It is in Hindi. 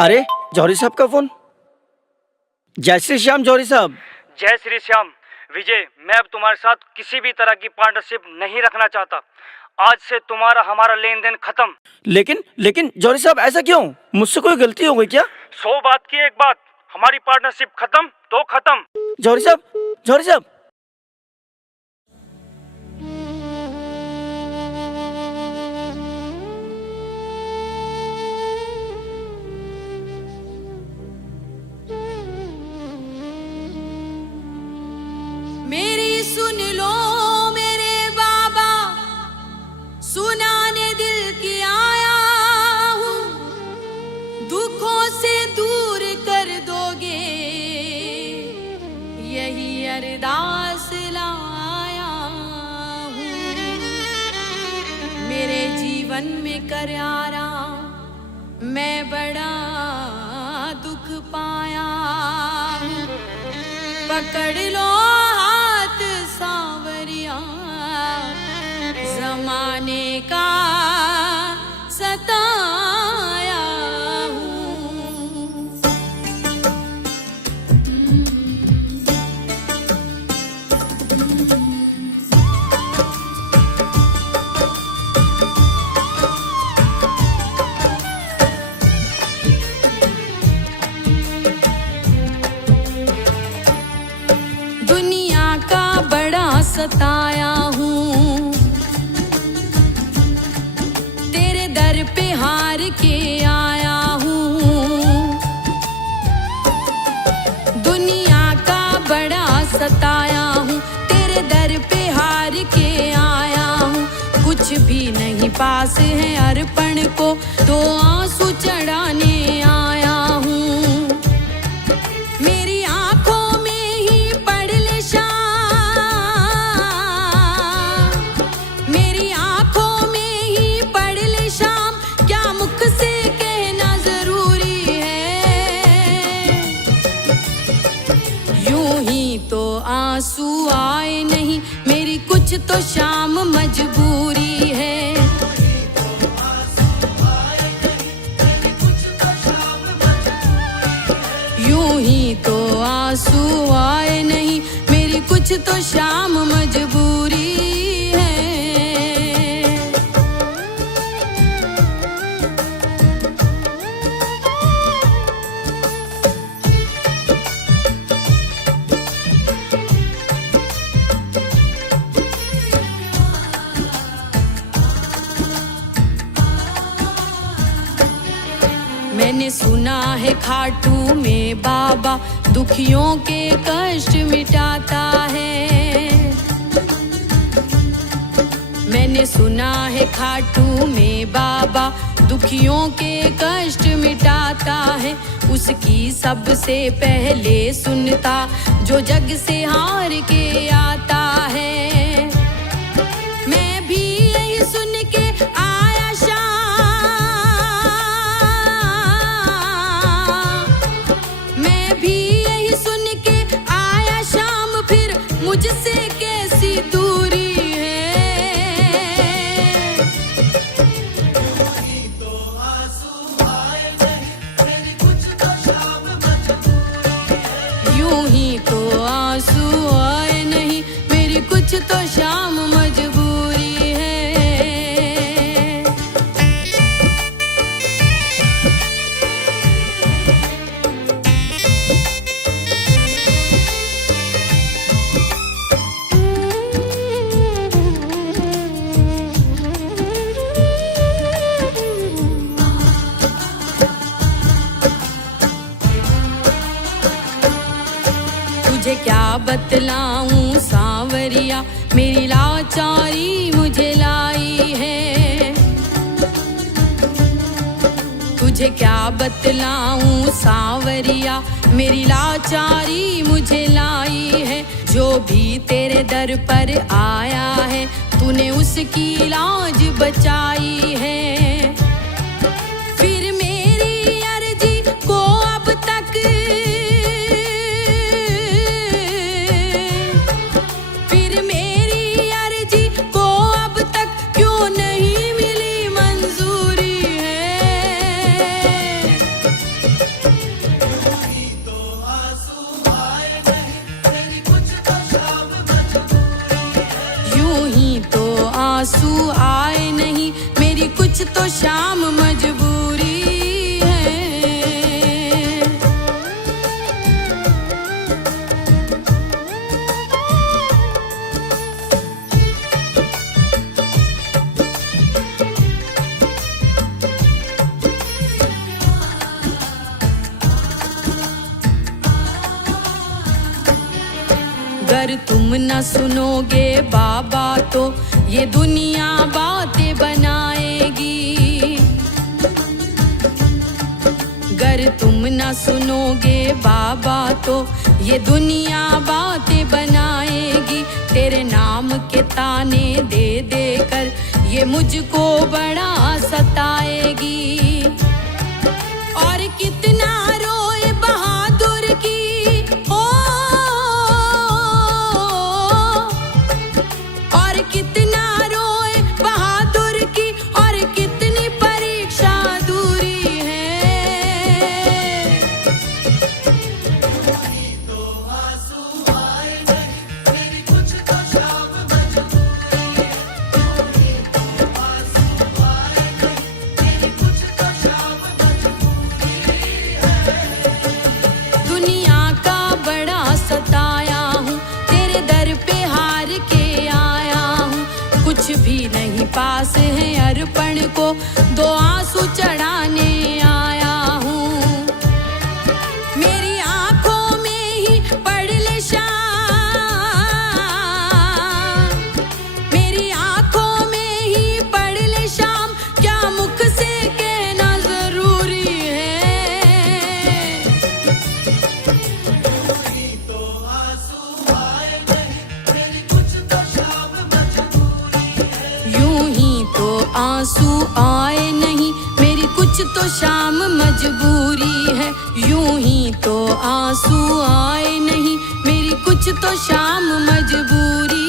अरे जौहरी साहब का फोन। जय श्री श्याम जौहरी साहब। जय श्री श्याम। विजय, मैं अब तुम्हारे साथ किसी भी तरह की पार्टनरशिप नहीं रखना चाहता। आज से तुम्हारा हमारा लेन देन खत्म। लेकिन जौहरी साहब ऐसा क्यों? मुझसे कोई गलती हो गई क्या? 100 बात की एक बात, हमारी पार्टनरशिप खत्म तो खत्म। जौहरी साहब मेरी सुन लो मेरे बाबा, सुनाने दिल की आया हूँ, दुखों से दूर कर दोगे यही अरदास लाया हूँ। मेरे जीवन में कर आराम, मैं बड़ा दुख पाया हूँ, पकड़ लो जमाने का सताया हूँ। दुनिया का बड़ा सताया हूँ, पे हार के आया हूँ। दुनिया का बड़ा सताया हूँ, तेरे दर पे हार के आया हूँ। कुछ भी नहीं पास है अर्पण को, तो आंसू चढ़ाने आया हूँ। मेरी आंखों में ही पढ़ ले शाम, मेरी आंखों में ही पढ़ ले शाम, क्या मुख से कहना जरूरी है। यूं ही तो आंसू आए नहीं, मेरी कुछ तो शाम मजबूरी है। यूं ही तो आंसू आए नहीं, मेरी कुछ तो शाम मजबूरी है। मैंने सुना है खाटू में बाबा दुखियों के कष्ट मिटाता है। मैंने सुना है खाटू में बाबा दुखियों के कष्ट मिटाता है। उसकी सबसे पहले सुनता जो जग से हार के आता है। मैं भी यही सुन के आया शाम, मैं भी यही सुन के आया शाम, फिर मुझसे कैसी दूरी है। यूं ही तो आंसू आए नहीं, मेरी कुछ तो शाम मजबूरी है। तुझे क्या बतलाऊं सांवरिया, मेरी लाचारी मुझे लाई है। तुझे क्या बतलाऊं सांवरिया, मेरी लाचारी मुझे लाई है। जो भी तेरे दर पर आया है, तूने उसकी लाज बचाई है। फिर मेरी अर्जी को अब तक, फिर मेरी अर्जी को अब तक क्यों नहीं मिली मंजूरी है। आंसू आए नहीं, मेरी कुछ तो शाम मजबूरी है। अगर तुम न सुनोगे बाबा तो ये दुनिया बातें बनाएगी। अगर तुम न सुनोगे बाबा तो ये दुनिया बातें बनाएगी। तेरे नाम के ताने दे दे कर ये मुझको बड़ा सताएगी। और कितना रोए बहादुर की ओ, और कितना रोए बहादुर की, और कितनी परीक्षा दूरी है। तो आंसू आए नहीं, मेरी कुछ तो शाम मजबूरी है। तो आंसू आए नहीं, मेरी कुछ तो शाम मजबूरी है। दुनिया का बड़ा सताया हूँ, तेरे दर पे हार के आया हूँ। कुछ भी नहीं पास है अर्पण को, दो आंसू चढ़ाने आया हूँ। मेरी आंखों में ही पढ़ ले शाम, मेरी आंखों में ही पढ़ ले शाम, क्या मुख से कहना जरूरी है। तो आंसू आए नहीं, मेरी कुछ तो शाम मजबूरी है। यूं ही तो आंसू आए नहीं, मेरी कुछ तो शाम मजबूरी है। यूं ही तो आंसू आए नहीं, मेरी कुछ तो शाम मजबूरी